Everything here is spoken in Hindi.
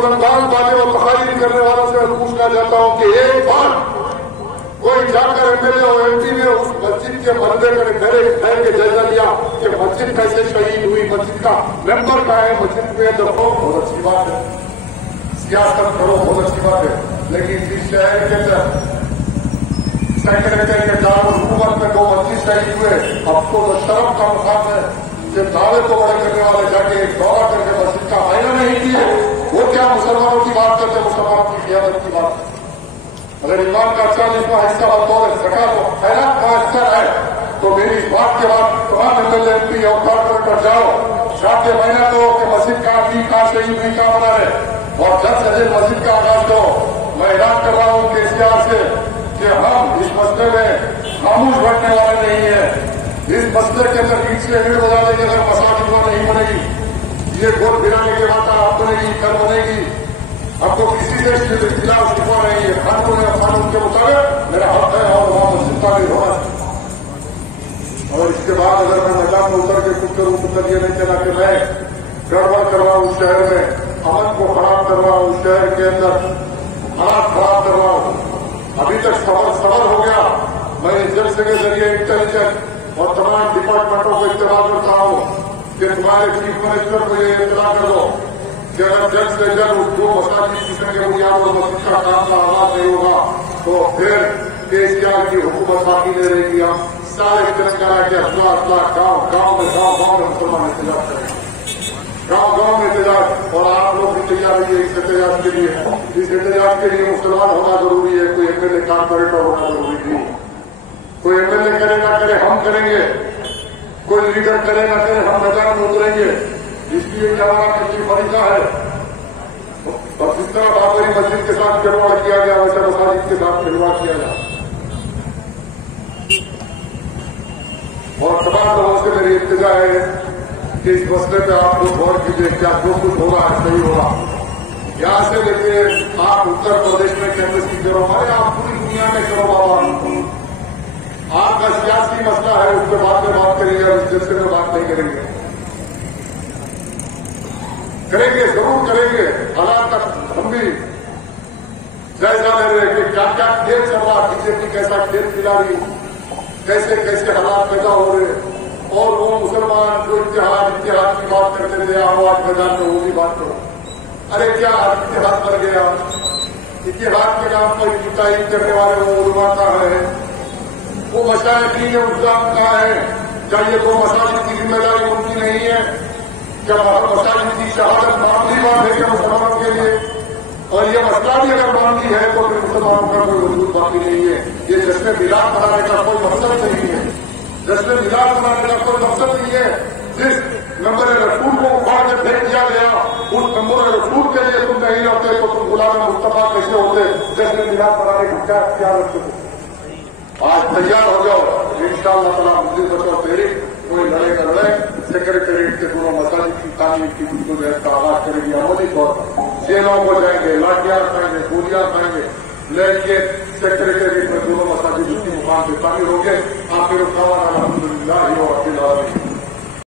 कुलंदाज वाले और तकारीर करने वालों से पूछना चाहता हूं कि एक बार कोई जाकर एमएलए और एमपी ने उस मस्जिद के मलबे में घरे ठहर के जायजा लिया कि मस्जिद कैसे शहीद हुई, मस्जिद का मेंबर का है, मस्जिद में दफो, बहुत अच्छी बात है, सियासत करो, बहुत अच्छी बात है। लेकिन जिस शहर के अंदर सेक्रेटरी के दारुल में 2 मस्जिद शहीद हुए, अब तो शर्म का मुकाम है कि दावे को बड़े करने वाले जाके एक दौरा करके मस्जिद का आईना नहीं किए, वो क्या मुसलमानों की बात करते, मुसलमानों की खियानत की बात। अगर ईमान का 40वां हिस्सा बतौर ज़कात और खैरात का हिस्सा है तो मेरी इस बात के बाद तमाम एमएलए एमपी और कॉर्पोरेटर जाओ, शादी महीना दो कि मस्जिद का भी कहा शहीद हुई कहा बना रहे और जल्द से जल्द मस्जिद का आगाज दो। मैं ऐलान कर रहा हूं केसीआर से कि हम इस मसले में खामोश बैठने वाले नहीं है। इस मसले के अंदर ईट से ईट बजा देंगे, अगर मसाजिद में नहीं बनेगी, ये वोट गिराने के बाद आप बनेगी, कल बनेगी, आपको किसी से खिलाफ शिकवा नहीं है। कानून के मुताबिक मेरा हक है और वहां मस्जिद का भी होना। और इसके बाद अगर मैं मैदान में उतर के कुछ करूं तो ये नहीं चला कि मैं गड़बड़ करवाऊं उस शहर में, अमन को खराब करवाऊं उस शहर के अंदर, हालात खराब करवाऊं। अभी तक सबर हो गया। मैं एजेंसी के जरिए इंटेलिजेंस और तमाम डिपार्टमेंटों को इत्तला करता हूं कि तुम्हारे चीफ मिनिस्टर को ये इत्तला कर दो कि अगर जल्द से जल्द जो मसाजिद किस्म के बुनियाद और मस्जिद का काम का आगाज नहीं होगा तो फिर केसीआर की हुकूमत बाकी नहीं रहेगी। हम सारे तेलंगाना के 8 गांव में मुसलमान एहतजाज करेंगे, गांव में एहतजाज। और आप लोग भी तैयार रहिए इस एहतजाज के लिए। इस एहतजाज के लिए मुसलमान होना जरूरी है, कोई एमएलए कॉर्पोरेटर होना जरूरी नहीं। कोई एमएलए करे ना करे हम करेंगे, कोई लीडर करे ना करे हम मैदान में उतरेंगे। इसलिए क्या हमारा कच्ची फरीदा है और जिस तरह बाबरी मस्जिद के साथ खिलवाड़ किया गया वैसे मसाजिद के साथ खिलवाड़ किया गया। और तमाम लोगों से मेरी इल्तिजा है कि इस मसले पे आप लोग गौर कीजिए, क्या जो कुछ होगा सही होगा। यहां से लेके आप उत्तर प्रदेश में कैंपस करो, अरे आप पूरी दुनिया में करो बाबा। आपका सियासी मसला है, उसके बाद में बात करेंगे और इस जलसे में बात नहीं करेंगे। जरूर करेंगे। हालात तक हम भी जायजा ले रहे कि क्या क्या खेल चल रहा, बीजेपी कैसा खेल खिला रही, कैसे कैसे हालात पैदा हो रहे। और वो मुसलमान जो इतिहाद की बात करते थे, आओ आज मैदान में वो भी बात करो। अरे क्या इतिहाद कर गया, इतिहाद के नाम पर जुताई करने वाले वो उलमा का है, वो मशाइखीन उस्लाम का है। क्या ये तो मसाजिद की जिम्मेदारी उनकी नहीं है? क्या मसाजिद की शहादत मामूली बात है क्या मुसलमानों के लिए? और ये मसला भी अगर मामूली है तो फिर मुसलमानों का कोई वजूद बाकी नहीं है। ये जश्न मिलाद मनाने का कोई मकसद नहीं है, जश्न मिलाद मनाने का कोई मकसद नहीं है। जिस नंबर रसूल को उखाड़ के फेंक दिया गया, उस नंबर रसूल के लिए तुम नहीं लड़ते तो तुम गुलाम मुस्तफा कैसे होते? जश्न मिलाद मनाने का क्या ख्याल रखते थे? आज तैयार हो जाओ, इंशाअल्लाह तआला मुझे बताओ तेरी कोई लड़ेगा लड़े। सेक्रेटरीट के दोनों मसाजिद की तामीर की जद्दोजहद का आगाज करेगी अमली तौर पर। जेलों को जाएंगे, लाठियां खाएंगे, गोलियां खाएंगे, लेकिन सेक्रेटरीट में दोनों मसाजिद उसी मुकाम से तामीर होंगे। आखिर अल्हम्दुलिल्लाह।